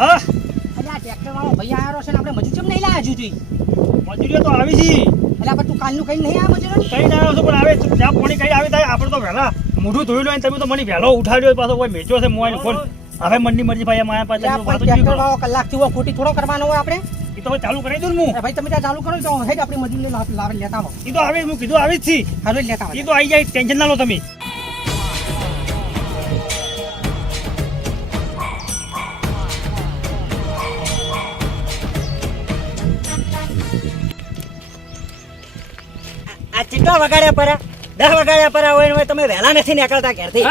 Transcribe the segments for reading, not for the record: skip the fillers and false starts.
હા અલ્યા ટ્રેક્ટર વાળો ભાઈ આવ્યો છે ને આપણે મજૂર કેમ નહીં લાયા હજુ તું? મજૂરી તો આવી છે. અલ્યા પણ તું કાલનું કઈ નહીં આ મજૂર કઈ ના આવ્યો છું પણ આવે જ્યાં પાણી કઈ આવે ત્યાં આપણે તો વહેલા મોઢું ધોઈ લો તમે તો મને વહેલો ઉઠાડ્યો પાછો કોઈ મેચ્યો છે મોબાઈલ ફોન હવે મનની મરજી ભાઈ માયા પાસે ટ્રેક્ટર વાળો કલાકથી હોય ખોટી થોડો કરવાનો હોય આપણે. એ તો ચાલુ કરી દઉં હું. ભાઈ તમે ત્યાં ચાલુ કરો તો હેડ આપણી મજૂરને લાવે લેતા આવો. એ તો આવે હું કીધું આવી જ છી. હવે લેતા આવો. એ તો આવી જાય ટેન્શન ના લો તમે. આ ચીટો વગાડ્યા પર 10 વગાડ્યા પર હોય તમે વહેલા નથી નીકળતા ઘેરથી.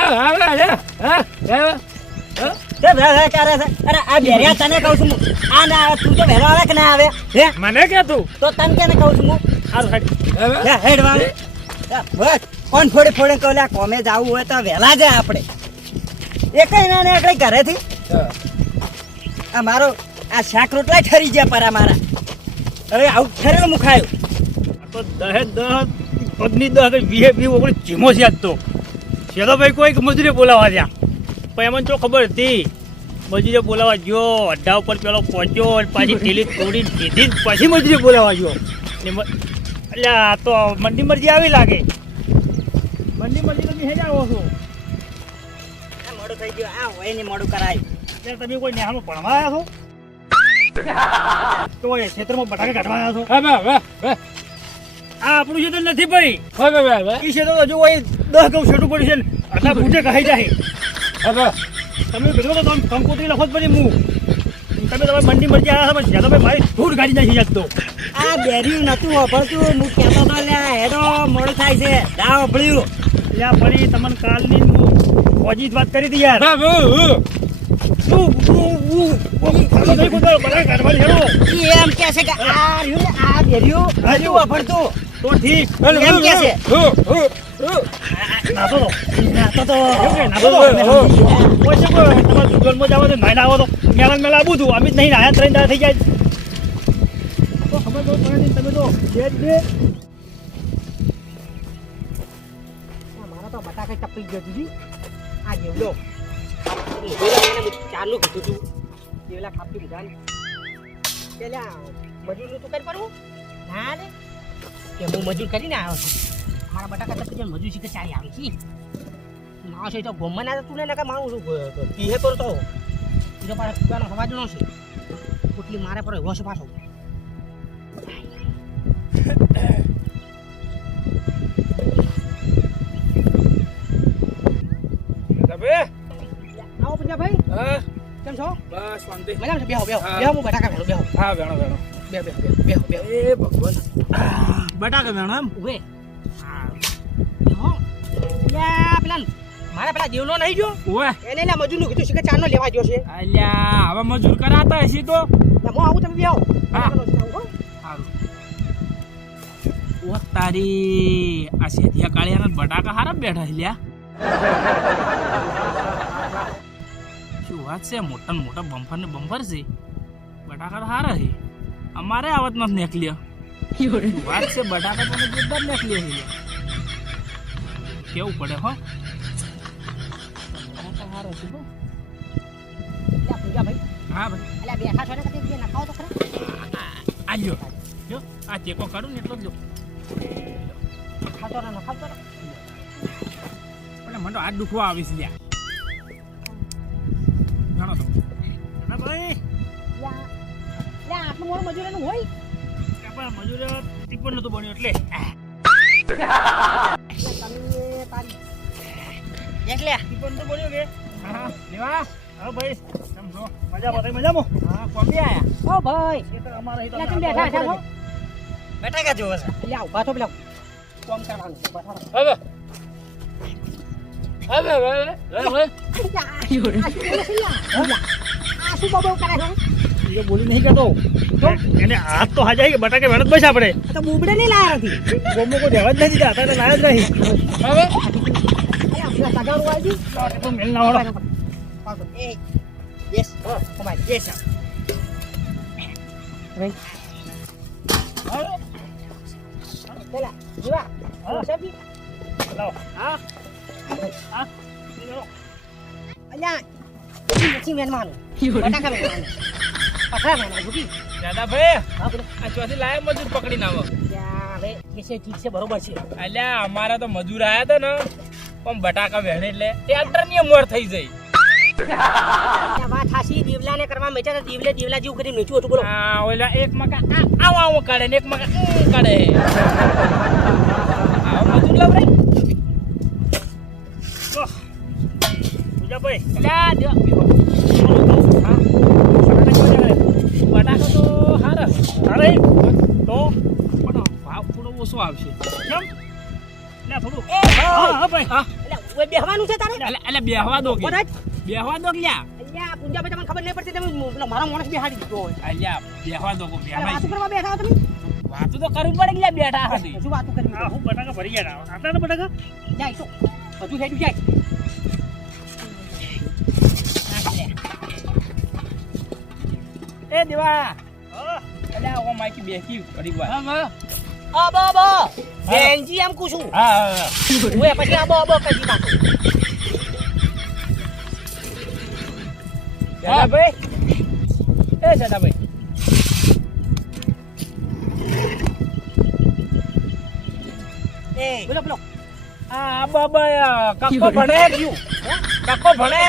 અરે આ બેરિયા તને કહું છું આ ના તું તો વહેલો આવે કે ના આવે હે મને કે તું તો તને કેને કહું છું હું હારું હેડ હેડ વાળે બસ કોણ ફોડે ફોડે કહું લે કોમે જવું હોય તો વહેલા જાય આપણે એકઈ ના ને એકઈ ઘરેથી આ મારો આ શાક રોટલા ઠરી ગયા પરા મારા હવે આવું ઠરેલું મુખાયું તો 10 પગની 10 20 ઓગળી ચીમો છે આજ તો ચલો ભાઈ કોઈ મજૂરી બોલાવા ત્યાં પણ એમને તો ખબર હતી મજૂરી બોલાવા ગયો અડ્ડા ઉપર પેલો પહોંચ્યો પાછી ઢીલી તોડી દીધી પછી મજૂરી બોલાવા ગયો એટલે આ તો મંડી મરજી આવી લાગે મંડી મરજી તમે હેજ આવો છો મોડું થઈ ગયું આ હોય ને મોડું કરાયું ત્યારે તમે કોઈ નેહામાં ભણવા આવ્યા છો તો એ ક્ષેત્રમાં બટાકા કાઢવા આવ્યા છો આ આપણું ક્ષેત્ર નથી ભાઈ એ ક્ષેત્ર હજુ હોય 10 ઘઉં છેટું પડ્યું છે ને આટલા બૂટે કહાઈ જાય તમે કીધું તો તમે કંકોત્રી લખો જ પછી હું તમે તમારી મંડી મરજી આવ્યા છો જ્યાં તમે મારી ધૂળ કાઢી નાખી શકતો આ બેર્યું નતું વાપરતું હું કહેતો તો લે હેડો મોડું થાય છે ના વાપર્યું લ્યા પડી તમને કાલની ફોજી વાત કરી હતી યાર એમ કે છે કે આ રહ્યું ને આ બેર્યું હજુ વાપરતું તો ઠીક એમ કે છે નાતો નાતો તો કોઈ છે કોઈ તમારે દુકાનમાં જાવ તો નાઈને આવો તો મેલા આવું છું અમે જ નહીં આયા 3 દાડા થઈ જાય તો ખબર તો પડે નહીં તમે તો બે મારા તો બટાકા ટપી ગયો દીદી આ જેવડો ચારનું કીધું તું જેવલા ખાપી લીધા ને પેલા મજૂરનું તું કરી પડવું ના ને કે હું મજૂર કરીને આવ્યો છું મારા બટાકા ટપી જાય મજૂર શીખે ચાલી આવી છે માણસ એ તો ગમમાં ના તું ને કે માણું પીહે કરતો બીજો પાછો કુવાનો અવાજ નો છે કુટલી મારે પર એવો છે પાછો આવો પંજાભાઈ કેમ છો બસ શાંતિ મજામાં છે બેહો હું બટાકા ભેળો બેહો હા બેણો બે એ ભગવાન બટાકા બેણો એમ ઉભે પેલા મારા પેલા દેવલો નહીં જો ઓએ એને લે મજૂરનું કીધું છે કે ચારનો લેવા ગયો છે અલ્યા હવે મજૂર કરાતા હશે તો હું આવું તમે બેહો હા સારું ઓ તારી આ સેધિયા કાળિયાના બટાકા હારા બેઠા છે લ્યા શું વાત છે મોટા મોટા બમ્ફર ને બમ્ફર છે બટાકા હારા છે અમારે આવત નથી નીકળ્યા વાત છે બટાકા તો જોરદાર નીકળ્યા છે કેવું પડે હો હારો છે બો પૂજા ભાઈ હા ભાઈ અલ્યા બેઠા છો ને કદી નખાવ તો ખરા આજો જો આ ચેકો કાઢું ને એટલો જ જો નખાવતો ને પણ મને તો આ દુખવા આવી છે લ્યા જાણો તો ના ભાઈ લે આટલું મોડું મજૂરીનું હોય પણ મજૂર ટીપણ નતું બન્યું એટલે તમે તારી એટલે ટીપણ તો બન્યું કે હા લેવા હા ભાઈ કેમ છો મજામાં હા કોમી આયા ઓ ભાઈ એ તો અમારે એટલે તમે બેઠા છો બટાકા જોવો છે એટલે ઉભા તો પેલા કોમ કરવાનું હવે આ શું બબો કરે છે એ બોલી નહીં કરતો એને હાથ તો હાજાય કે બટાકા વેણત બસ આપણે તો બુબડે નહીં લાયા નથી ગોમો કોઈ દેવા જ નથી જાતા એટલે લાયા જ નહીં હવે આપણા સગારું આવી તો મેલ ના હોડો એ યસ ઓ માય યસ ભાઈ પેલા જીવા સાહેબ લાવો હા અલ્યા નથી મેનવાનું બટાકા મેનવાનું પથરા મેનવાનું જોકી દાદાભાઈ હા બોલો આ ચોથી લાયક મજૂર પકડીને આવો ત્યાં હવે જે છે ઠીક છે બરોબર છે અલ્યા અમારા તો મજૂર આયા હતા ને પણ બટાકા વેણે એટલે ટ્રેક્ટરની મોર થઈ જાય ત્યાં વાત હાસી દેવલાને કરવા મેચા તો દેવલા જેવું કરી મેચ્યું હતું બોલો આ ઓલા એક મકા આવો કાઢે ને એક મકા કાઢે આવો મજૂર લાવરે પૂજાભાઈ અલ્યા દેવા હા બટાકો તો હારા અરે તો પણ ભાવ થોડો ઓછો આવશે કેમ લે થોડું એ હા હા ભાઈ હા એટલે ઓય બેહવાનું છે તારે અલ્યા બેહવા દો કે બરાબર બેહવા દો કે લ્યા અલ્યા પૂંજાભાઈ તમને ખબર નહીં પડતી તમે પેલો મારો માણસ બેહાડી દીધો હોય અલ્યા બેહવા દો કે બેહવા વાતું કરવા બેઠા હો તમે વાતો તો કરવી પડે કે લ્યા બેઠા હતી શું વાતું કરી હા હું બટાકા ભરી ગયા આટલા ને બટાકા જાય તો હજુ હેડું જાય એ દેવા હા અલ્યા ઓ માઈકી બેકી કરી વાર અબો અબો બેનજી એમ કુછું હા ઓય પછી અબો અબો કજી નાખો દાદાભાઈ એ દાદાભાઈ એ બોલો બોલો આ બાબા કક્કો ભણે ગયું કક્કો ભણે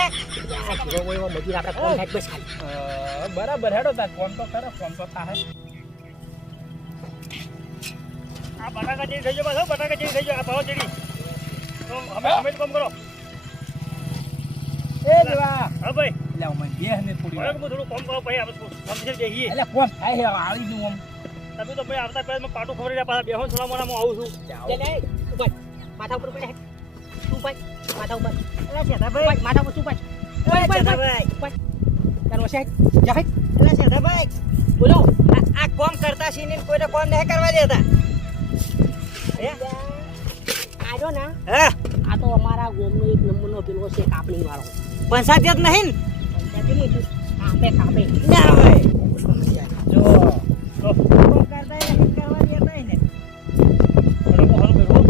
મજૂર આપણે કોણ સાહેબ બસ ખાલી બરાબર હેડો તાર ફોન તો કરો ફોન તો થાય આ બટાકા જેવી થઈ ગયો બસ બટાકા જેવી થઈ ગયો આ ભાવ ચડી તો અમે કામ કરો એ દેવા હા ભાઈ એટલે મને બેહ ને થોડી બરાબર હું થોડું કામ કરો ભાઈ આપણે કામ છે જઈએ એટલે કોણ થાય હે આવી દઉં આમ તમે તો ભાઈ આવતા પહેલા પાટું ખબર રહ્યા પાછા બેહો છોડા હું આવું છું લે લે ઉપર માથા ઉપર પડે તું ભાઈ માથા ઉપર અરે શેઠાભાઈ માથા ઉપર તું ભાઈ ઓય શેઠાભાઈ તારો શેઠ જા ભાઈ અરે શેઠાભાઈ બોલો આ કોમ કરતા સીને કોઈને કોમ નહીં કરવા દેતા હે આજો ના હે આ તો અમારા ગોમનો એક નંબરનો પેલો છે કાપણી વાળો પંચાયત જ નહીં કાપે કાપે ના ભાઈ જો તો કોમ કરતા નહીં કરવા દેતા ને બરાબર હાલ કરો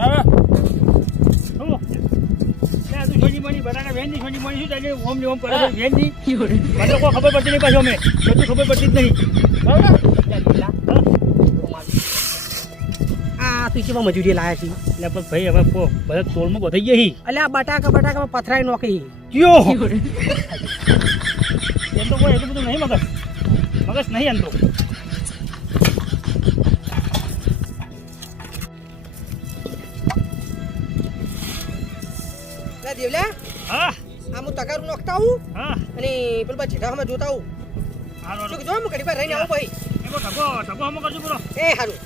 હા બટાકા વેન ની છોડી મળી શું થાય ઓમ ને ઓમ કરે વેન ની મને કોઈ ખબર પડતી નહીં પાછો અમે બધું ખબર પડતી જ નહીં બરાબર આ તું કેવા મજૂરી લાયા છે એટલે પણ ભાઈ હવે બધા તોલમાં બધાઈ ગઈ અલ્યા બટાકા પથરાઈ નોખી કયો એમ તો કોઈ એટલું બધું નહીં મગજ નહીં એમ તો દેવલા હા આ હું તગારું નોખતા આવું હા અને પેલું બા જેઠામાં જોતા આવું હાલો શું કીધું હું ઘડી વાર રહીને આવું ભાઈ એમાં ઠગો હમ કરજો પૂરો એ સારું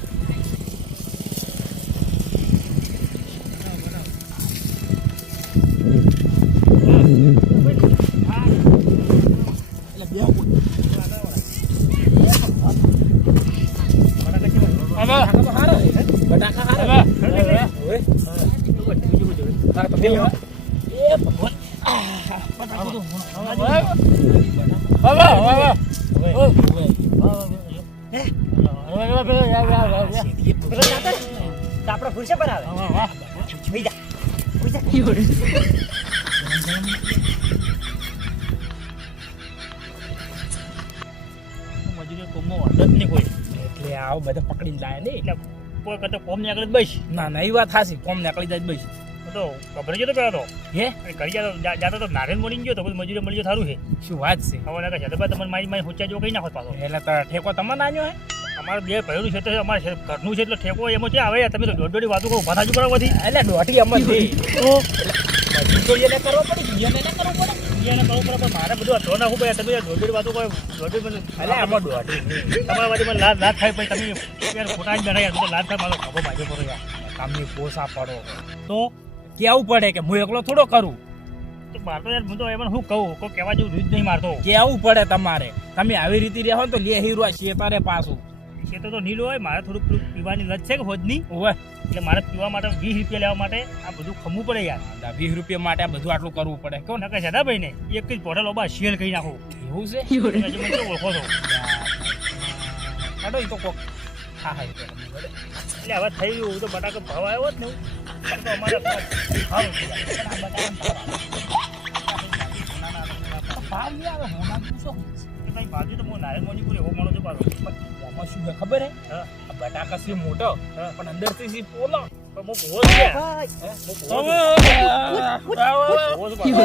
બટાકા હારા હા તો બેહો એ ભગવાન બટાકા તો વાહ વાહ વાહ આપડે ફૂલશે બનાવે મજૂરી કોમમાં વાંધો જ નહીં કોઈ એટલે આવો બધા પકડીને લાયા નહીં એટલે કોઈ કરતા કોમ ની આગળ જ બસ ના ના એ વાત હાસી કોમ નીકળી જાય બસ તો ગભરાઈ ગયો તો પેલા તો હે કરી જાતો તો નારેન મળી ગયો તો પછી મજૂરી મળી ગયો સારું છે શું વાત છે હવે ના કહે તમને મારી હોચ્યા જો કઈ નાખો પાછો એટલે તો ઠેકો તમારે નાન્યો હે અમારે બે ભરેલું છે તો અમારે ઘરનું છે એટલે ઠેકો એમાં છે આવે તમે તો દોઢ વાતો કહો ભાથાજુ કરો બધી એટલે દોઢી અમલ થઈ તો તો એને કરવો પડે એને કરવું પડે એને કહું પડે પણ મારે બધું ધો નાખવું પડે તમે દોઢ વાતો કહો દોઢ એટલે આમાં દોઢી તમારા બાજુ મને લાદ થાય પછી તમે યાર ખોટા જ બેઠા યાર લાદ થાય મારો ખભો ભાગ્યો કરો યાર કામની પોસા પડો તો કેવું પડે કે હું એકલો થોડો કરું તો મારતો યાર હું તો એમાં શું કહું કોઈ કહેવા જેવું રીત નહીં મારતો કેવું પડે તમારે તમે આવી રીતે રહો ને તો લે હીરો શેતારે પાછું ખેતર તો નીલું હોય મારે થોડુંક પેલું પીવાની લત છે કે હોજની ઓવે એટલે મારે પીવા માટે 20 રૂપિયા લેવા માટે આ બધું ખમવું પડે યાર 20 રૂપિયા માટે આ બધું આટલું કરવું પડે કોણ નકર છે ભાઈ ને એક જ બોટલ ઓબા શેલ કરી નાખો એવું છે હજુ મને કેવું ઓળખો છો કાઢો એ તો કોક હા હા એટલે હવે થઈ ગયું તો બટાકા ભાવ આવ્યો જ ને તો અમારે તો સારું કહેવાય. પણ આ બટાકાનો ભાવ નહીં આવે હોના પૂછો એ ભાઈ બાજુ તો હું નારાયણ મોજીપુર એવો માણો છું પાછો. આમાં શું છે ખબર હે હા. આ બટાકા છે મોટો હા. પણ અંદરથી છે પોલો પણ હું ભૂવો છું યાર. હું ભૂવો છું.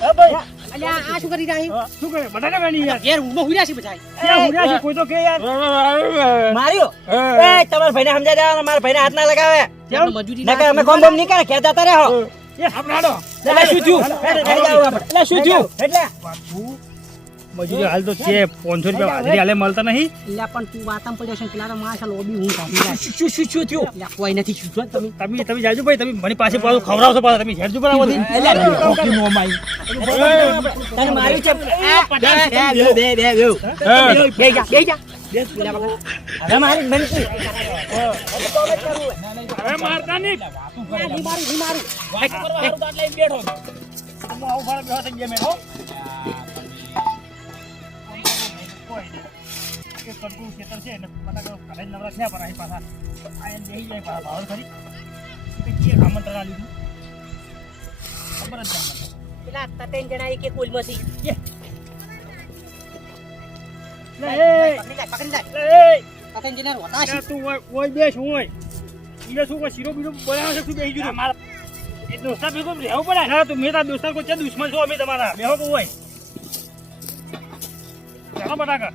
હા ભાઈ. અલ્યા આ શું કરી રહ્યા હા, શું કરે બટાકા વેણી યાર. ઘેર ઊભો હુર્યા છે બધા ક્યાં ઉડ્યા છે કોઈ તો કે યાર. માર્યો એ તમારા ભાઈને સમજાઈ દેવાનો મારા ભાઈને હાથ ના લગાવે આપણે મજૂરી નકર અમે કોમ બોમ નહીં કરે ખેત જતા રહો એ આપણે હાલો. એટલે શું થયું એટલે શું થયું એટલે મજૂરી હાલ તો છે 500 રૂપિયા હાજરી હાલે મળતા નહીં. એટલે પણ તું વાતમ પડ્યો છે પેલા તો માસા લોબી હું કાઢી જાય શું થયું એટલે કોઈ નથી શું છો તમે તમે જાજો ભાઈ, તમે મારી પાસે પાછું ખવડાવશો પાછા, તમે હેરજો બરાબર થી. તને માર્યું છે બે જા હવે મારી બનતી હવે મારતા નહીં. વાત કરવા હારું તો આટલા બેઠો છું. હું આવું ફાળે બેહો થઈ ગયા મેં, હો. કોઈ નહીં. એક કડકું ખેતર છે એટલે બટાકા કાઢીને નવરા થયા પણ અહીં પાછા આ એમ બેસી જાય પાછા ભાવ ખરી. કે આમંત્રણ આ લીધું ખબર જ નહીં મને. પેલા તતેન જણા એક એક કુલમાંથી પકડી જાય તતેન જણા રોતા છે તું ઓય બેસ હોય ઈ શું કોઈ શીરો બીરો બનાવે છે તું બેસી ગયો મારા એ દોસ્તા ભેગો રહેવું પડે. ના તું મેં તારા દોસ્તા કોઈ છે દુશ્મન છો અમે તમારા બેહો કો હોય ચાલો બટાકા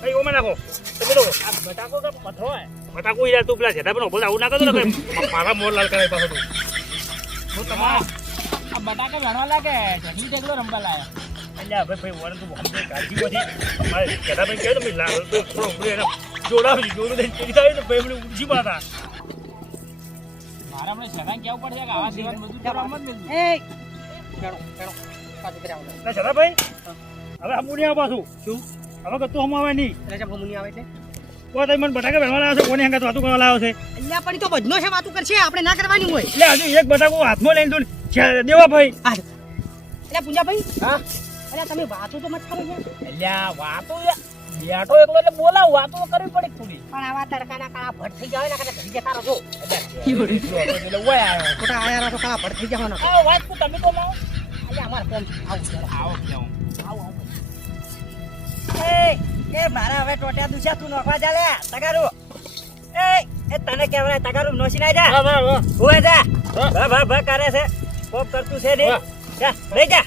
ભાઈ ઓમે નાખો તમે તો આ બટાકો તો પથરો હે બટાકો યાર તું પેલા જેઠા પણ બોલ આવું ના કરતો ને ભાઈ મારા મોર લાલ કરાય પાછો તું હું તમારા આ બટાકા વેણવા લાગે ઢગલી ઢગલો રમવા લાયા અલ્યા ભાઈ વરણ તું અમને કાળજી પછી મારે જેઠા ભાઈ કહે તો મેં લાલ તો થોડો ઉભરે એને જોડાવી જોડું દઈને ચડી થાય તો ભાઈ મને ઊંચી પાતા મારા મને સગા કેવું પડશે કે આવા જીવન બધું તો રમ જ નથી એ પેણો પાછું કર્યા ના જેઠા ભાઈ હવે હમું નહીં આવે પાછું શું હવે કતું હમ આવે નહીં એટલે જમ હમુની આવે એટલે કોઈ તમે મને બટાકા ભરવા લાવ્યો છે કોની હંગાત વાતું કરવા લાવ્યો છે એટલે પણ ઈ તો બધનો છે વાતું કરશે આપણે ના કરવાની હોય એટલે હજુ એક બટાકો હાથમાં લઈને તું દેવા ભાઈ એટલે પૂંજાભાઈ હા અરે તમે વાતો તો મત કરો છે અલ્યા વાતો બેઠો એકલો એટલે બોલાવ વાતો કરવી પડે થોડી પણ આવા તડકાના કાળા ભટ થઈ જાય ને કાલે ઘડી જતા રહો એટલે ઓય આવ્યો ખોટા આયા તો કાળા ભટ થઈ જવાના આ વાત તો તમે તો લાવો એટલે અમારે કોમ આવું છે આવો કેવું આવું એ મારા હવે ટોટિયા દુસ્યા તું નોખવા જા લે તગારું એ તને કેવરાય તગારું નોસી ના જા ઉભા જા ભ કરે છે કોપ કરતું છે ને જા લઈ જા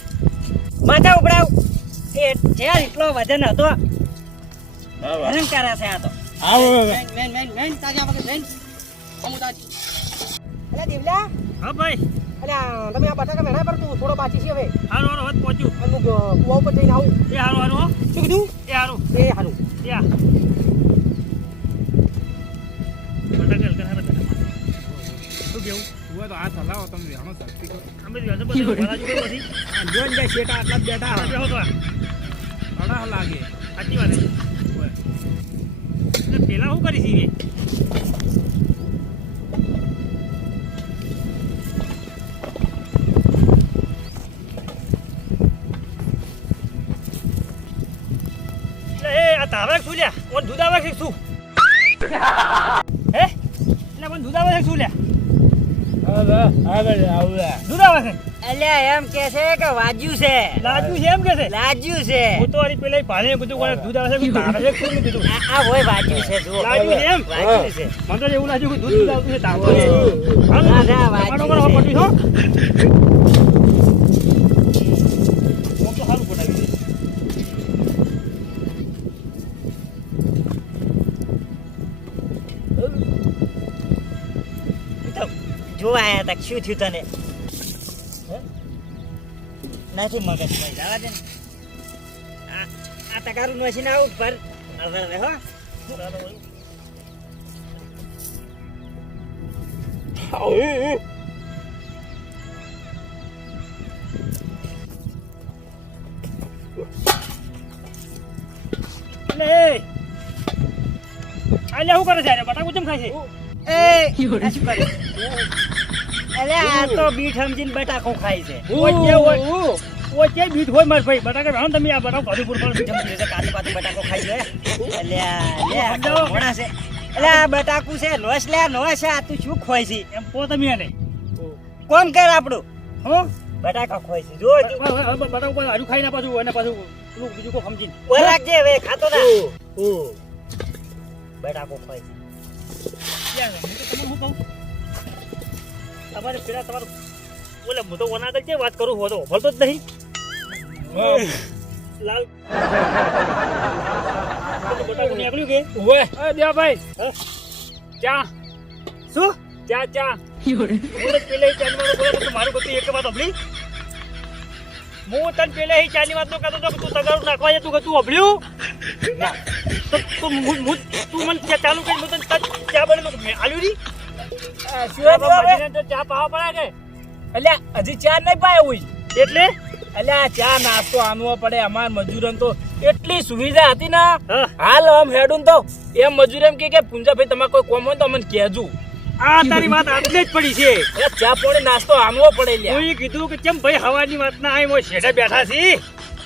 માથા ઉપડાવ એ જેર એટલો વજન હતો હેરાન કરે છે આ તો મેન તાજા વગર મેન અમુ તાજી એટલે દેવલા હા ભાઈ એટલે તમે આ બટાકા વેણા પર તું થોડો બાકી છે હવે હારું હારું હવે પહોંચ્યું અમુક કુવા ઉપર જઈને આવું એ હારું હારું હો શું કીધું એ હારું એ હારું યા બટાકા હલકા હારા બેઠા શું કેવું તું તો હાથ હલાવો તમે વેણો શક્તિ કરો અમે જ વ્યસન બધું ભરાજુ કોઈ પછી જોન જાય શેટા આટલા જ બેઠા આ બેહો તો આ. ઘણા લાગે સાચી વાત છે એટલે પેલા શું કરી છે આ તાવે શું લ્યા ઓન દૂધ આવે છે શું હે એટલે મને દૂધ આવે છે શું લ્યા દૂધ આવે છે અલ્યા એમ કે છે કે વાજ્યું છે લાજુ છે એમ કે છે લાજ્યું છે હું તો વાળી પેલા ભાલે કીધું કોને દૂધ આવે છે તાવે છે શું કીધું આ હોય વાજ્યું છે જુઓ લાજ્યું છે એમ? વાજ્યું છે મને તો એવું લાગ્યું કે દૂધ આવતું છે તાવતો છે ના, ના, વાજ્યું ટમાટો કરો, છે. પટ્ટી છો કોમ તો સારું બનાવી દે. જોવા આયા તા શું થયું તને નથી મગજ ભાઈ જવા દે ને આ તગારું નોસી ના ઉપર નજર રહે હો એટલે એ આલ્યા શું કરે છે આને? બટાકું કેમ ખાય છે આ શું કરે અલે આ તો બીટ સમજીને બટાકો ખાય છે ઓય, ઓય. કોઈ ક્યાંય બીજ હોય માર ભાઈ બટાકા ભાવ તમે આ બટાકા ભાડું પૂરું કરો જમ પીરે છે કાચું કાચું બટાકો ખાઈ જોઈએ અલ્યા લે આ સમજાવો. મોણા છે એટલે આ બટાકું છે લોસ લે નોસ છે આ તું શું ખોય છે એમ કહો તમે એને કોમ કર આપણું હો બટાકા ખોય છે જો બટાકા ઉપર હારું ખાઈને પાછું એને પાછું પેલું બીજું કોઈ સમજીને ઓર રાખજે હવે ખાતો ના બટાકો ખોય છે યાર, હું તો તમને શું કહું? તમારે પેલા તમારું ઓલે હું તો ઓના આગળ જે વાત કરું હું તો ભરતો જ નહીં લાલ બટાકું નીકળ્યું કે ઓવે એ દેવાભાઈ હા? ચા શું ચા હું તો પેલે ચાની વાત બોલે મારું બધું એક વાત અભળી હું તને પેલે ચાની વાત નો કહેતો હતો કે તું તગારું નાખવા જતું કે તું અભળ્યું ના તો તું મને ચાલુ કરી હું તને ચા બને મેં આલ્યું રી ચા પાવા પડે કે એટલે હજી ચા નહીં પાય હોય એટલે એટલે આ ચા નાસ્તો આનવો પડે અમાર મજૂરન તો એટલી સુવિધા હતી ને હા. હાલ આમ હેડું તો એમ મજૂર એમ કે પૂંજાભાઈ તમારે કોઈ કોમ હોય તો અમને કહેજો આ તારી વાત આટલે જ પડી છે એટલે ચા પાણી નાસ્તો આનવો પડે લ્યા હું કીધું કે કેમ ભાઈ હવાની વાત ના આવી શેઠે બેઠા છી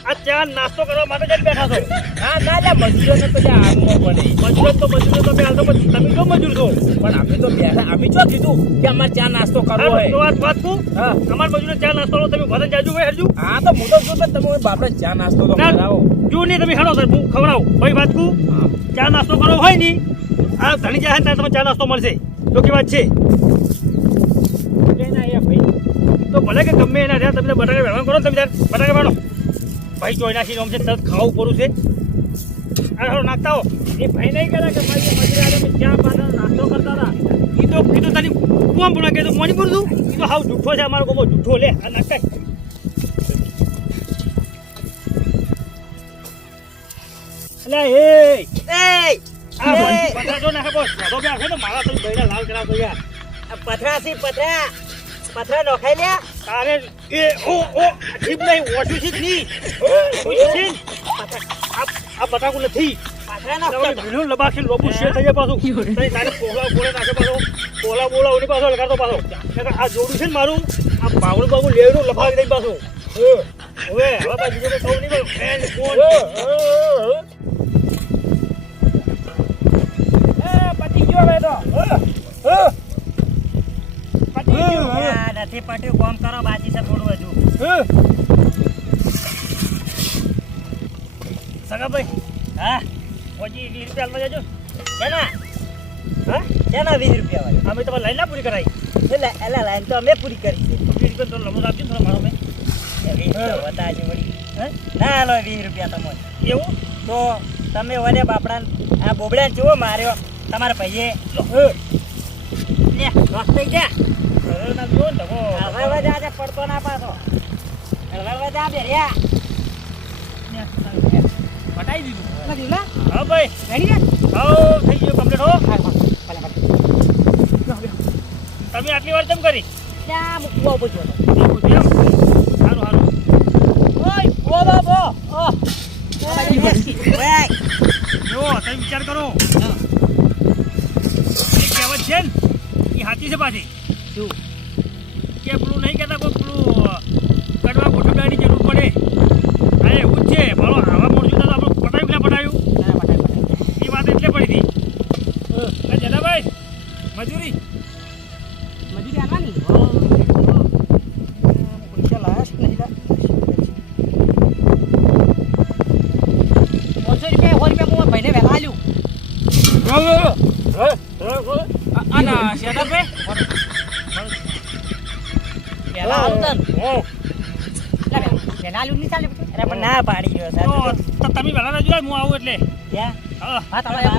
આ ચા નાસ્તો કરવા માટે જ બેઠા છો ના ના લ્યા મજૂરોને તો લ્યા આનવો પડે મજૂર તો તમે હાલ તો તમે જો મજૂર છો પણ અમે તો બેઠા અમે ચો કીધું કે અમારે ચા નાસ્તો કરવો હા, તો હોય વાત કહું હા અમાર મજૂર ચા નાસ્તો કરો તમે ભલે જાજુ ભાઈ હરજુ હા તો હું તો શું કે તમે બાપડે ચા નાસ્તો તો ના કરાવો જો નહીં તમે હેડો સર હું ખવડાવું ભાઈ વાત કહું ચા નાસ્તો કરો હોય ની આ ધણી જાય ને ત્યારે તમે ચા નાસ્તો મળશે તો કે વાત છે ના એ ભાઈ તો ભલે કે ગમે એના ત્યાં તમે બટાકા વેણવા કરો ને તમે ત્યારે બટાકા વેણો ભાઈ ચોઈ નાખીને આમ છે તરત ખાવું પડું છે આ હાલો નાખતા હો એ ભાઈ નહીં કરે કે મારી મજૂરી આલે મેં ચા પાણી નાસ્તો કરતા હતા કીધું તારી કોણ બોલા કીધું મોની પડતું એ તો હાવ જૂઠો છે અમારો કોમો જૂઠો લે આ નાખતા અલા એ આ એ! પથરા નાખે બોસ તો બે છે તો મારા તો બૈરા લાલ કરાવતો યાર આ પથરા છે પથરા નોખાઈ લે તારે એ ઓ જીભ નહીં ઓછું છે નહીં ઓછું છે આ બટાકું નથી પથરા તમે નોખતો ભીનું લબાખી લોબુ શેર થઈ જાય પાછું તઈ તારે પોલા બોલે નાખે પાછો પોલા ઓની પાછો લગાડતો પાછો નકર આ જોડું છે ને મારું આ બાવળું બાવળું લેવડું લફાવી દઈ પાછું હવે પાછું બીજો કોઈ કહું નહીં બોલ ફ્રેન્ડ કોણ પતી ગયો હવે તો પતી ગયો આ નથી પટ્યું કોમ કરો બાજી છે થોડું હજુ સગાભાઈ હા પછી 20 રૂપિયા હાલવા જજો કેના હા કેના 20 રૂપિયા વાળી અમે તમારે લાઈન ના પૂરી કરાવી એટલે લાઈન તો અમે પૂરી કરી છે 20 રૂપિયા તો લમો આપજો ને થોડા મારો મેં એ 20 તો વતાજી વળી હે ના હાલો 20 રૂપિયા તમને એવું તો તમે વડે બાપડા આ બોબડા જેવો માર્યો તમારા ભાઈએ લે લોસ થઈ જા ઘરે ના જો ને તમે હળવા જા પડતો ના પાછો હળવા જા બે રહ્યા પટાઈ દીધું હા ભાઈ રેડી રે હાઉ થઈ ગયો કમ્પ્લીટ હો તમે આટલી વાર કેમ કરી ત્યાં મૂકવા ઉભો છો એવું છે એમ? સારું સારું ઓય ઓ બાબો ઓ જો તમે વિચાર કરો એક કહેવત છે ને એ સાચી છે પાછી શું કે પેલું નહીં કહેતા કોઈ પેલું કડવા ગોઠવડાની જરૂર પડે હા એવું જ છે મારો આવા મોડું તો આપણું પટાયું કે ના પટાયું એ વાત એટલે પડી હતી જનાભાઈ મજૂરી મજૂરી આલવાની પૈસા લાયા છે નહીં લા 500 રૂપિયા હું ભાઈને વહેલા આલ્યું આના શેતાભાઈ વહેલા આલું તન હો વહેલા આલ્યું નહીં ચાલે પછી અરે પણ ના પાડી ગયો સાહેબ તો તમે વહેલા ના જોયા હું આવું એટલે ક્યાં હા હા તમારો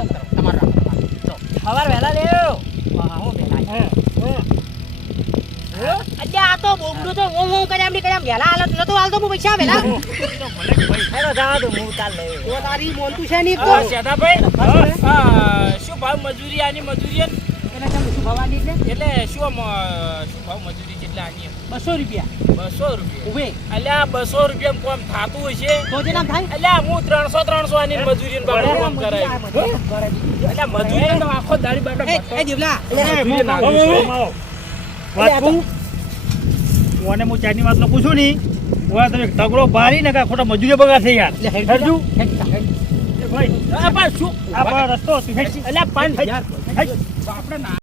સવાર વહેલા લેવો હા હું વહેલા અચ્છા આ તો બોબડું તો હું કર્યા એમની વહેલા હાલત નતો હાલતો હું પૈસા વહેલા તો ભલે કે ભાઈ હેલો જવા દો હું કાલ લઈ તો તારી મોનતું છે નહીં હા, શેતાભાઈ શું ભાવ મજૂરી આની મજૂરી એમ? એને કેમ શું ભવાની છે એટલે શું આમ, શું ભાવ મજૂરી કેટલા આની એમ? 200 રૂપિયા 200 રૂપિયા ઉભે અલ્યા 200 રૂપિયા કોમ થાતું હશે તો જે નામ થાય અલ્યા હું 300 આની મજૂરી કોમ કરાયું અલ્યા મજૂરી તો આખો દાડી બાટો એ દેવલા મજૂરી ના વાત કહું કોને હું ચારની વાત લખું છું નહીં ઓલા તમે તગડો બારી ને ખોટા મજૂરી બગાડ છે યાર લે, હેડ હેડજુ. હેડ જા, હેડ. એ ભાઈ આ પણ શું આ પણ રસ્તો હતું. હેડ. અલ્યા પણ હેડ. આપણે ના